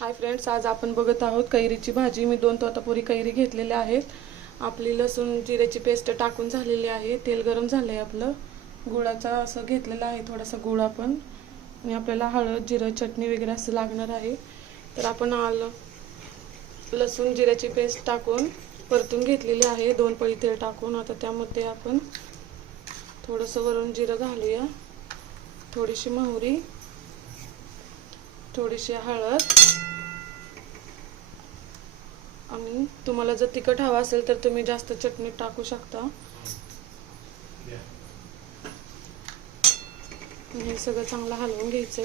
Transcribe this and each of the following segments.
Hi friends आज आपण बघत आहोत कैरीची भाजी. मी दोन तोतापुरी कैरी घेतलेल्या आहेत. आपली लसूण जिऱ्याची पेस्ट टाकून झालेली आहे. तेल गरम झालं आहे आपलं. गुळाचा असं घेतलेला आहे थोडासा गुळ आपण. आणि आपल्याला हळद जिरं चटणी वगैरे असं लागणार आहे. तर आपण आलं लसूण जिऱ्याची पेस्ट टाकून परतून घेतलेली आहे. दोन पळी तेल टाकून. आता त्यामध्ये आपण थोडंसं वरून जिरं घालूया. थोडीशी मोहरी थोडीशी हळद. आणि तुम्हाला जर तिखट हवं असेल तर तुम्ही जास्त चटणी टाकू शकता. हे सगळं चांगलं हलवून घ्यायचं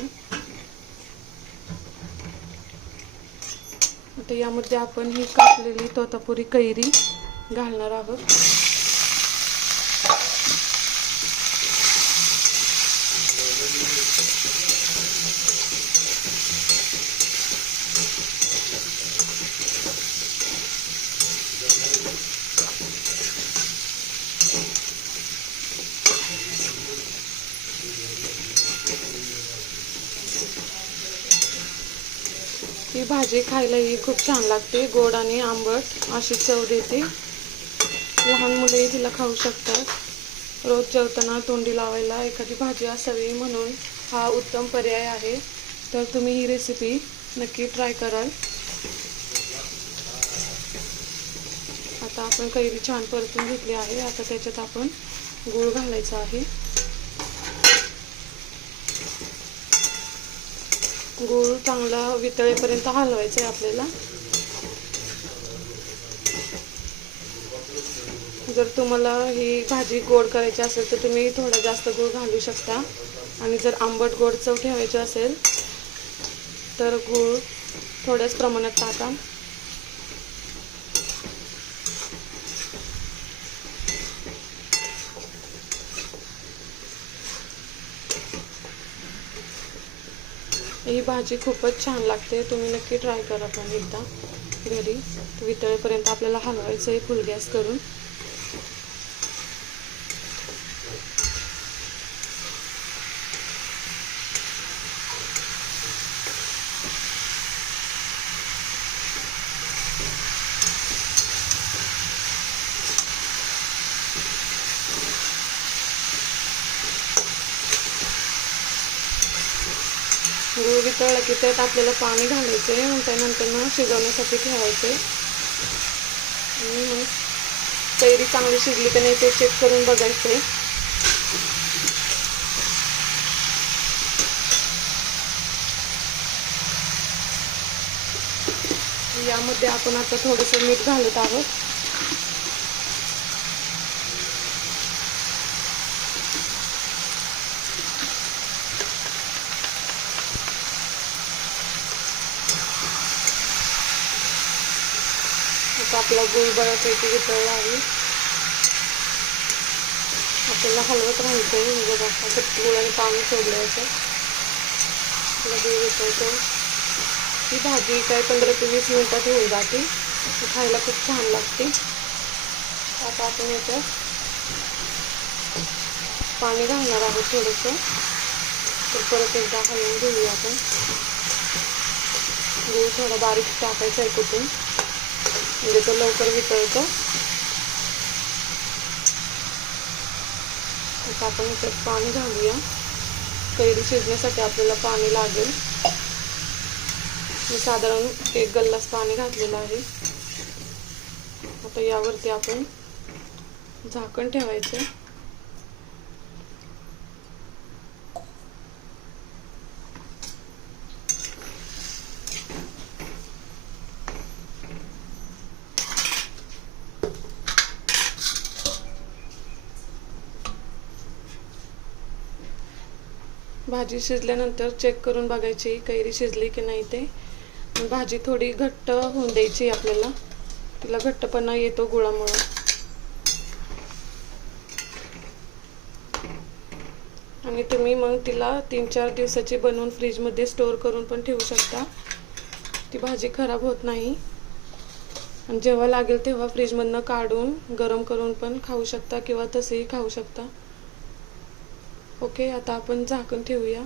आता यामध्ये आपण ही कापलेली तोतापुरी कैरी घालणार आहोत. ही भाजी खायलाही खूप छान लागते. गोड आणि आंबट अशी चव देते. लहान मुलंही तिला खाऊ शकतात. रोज जेवताना तोंडी लावायला एखादी भाजी असावी म्हणून हा उत्तम पर्याय आहे. तर तुम्ही ही रेसिपी नक्की ट्राय कराल. आता आपण कैरी छान परतून घेतली आहे. आता त्याच्यात आपण गूळ घालायचा आहे. गूळ चांगला वितळेपर्यंत हलवायचा आहे आपल्याला. जर तुम्हाला ही भाजी गोड करायची असेल तर तुम्ही थोडा जास्त गूळ घालू शकता. आणि जर आंबट गोड चव ठेवायची असेल तर गूळ थोड्याच प्रमाणात टाका. ही भाजी खूपच छान लागते. तुम्ही नक्की ट्राय करा पण एकदा. घरी. वितळेपर्यंत आपल्याला हलवायचं आहे फुल गॅस करून. गूळ वितळलं की त्यात आपल्याला पाणी घालायचं आहे मग त्यानंतर मग शिजवण्यासाठी ठेवायचं आहे आणि मग कैरी चांगली शिजली का नाही ते चेक करून बघायचं आहे यामध्ये आपण आता थोडंसं मीठ घालत आहोत. आता आपला गुळ बऱ्यापैकी वितळला आहे. आपल्याला हलवत राहायचं आहे. म्हणजे बघा असं गुळाने पाणी सोडलं आपला गुळ वितळतो ही भाजी काय पंधरा ते वीस मिनिटात होऊन जाते. खायला खूप छान लागते. आता आपण याच्यात पाणी घालणार आहोत थोडंसं. तर परत एकदा हलवून घेऊया आपण. गुळ थोडा बारीक टाकायचा आहे कुठून. म्हणजे तो लवकर वितळतो. आता आपण याच्यात पाणी घालूया. कैरी शिजण्यासाठी आपल्याला पाणी लागेल. मी साधारण एक गल्लास पाणी घातलेलं आहे. आता यावरती आपण झाकण ठेवायचं. भाजी शिजल्यानंतर चेक करून बघायची कैरी शिजली की नाही ते. भाजी थोडी घट्ट होऊन द्यायची आपल्याला. तिला घट्टपणा येतो गुळामुळं. आणि तुम्ही मग तिला तीन चार दिवसाची बनवून फ्रीजमध्ये स्टोअर करून पण ठेवू शकता. ती भाजी खराब होत नाही. आणि जेव्हा लागेल तेव्हा फ्रीजमधनं काढून गरम करून पण खाऊ शकता किंवा तसेही खाऊ शकता. ओके आता आपण झाकण ठेवूया.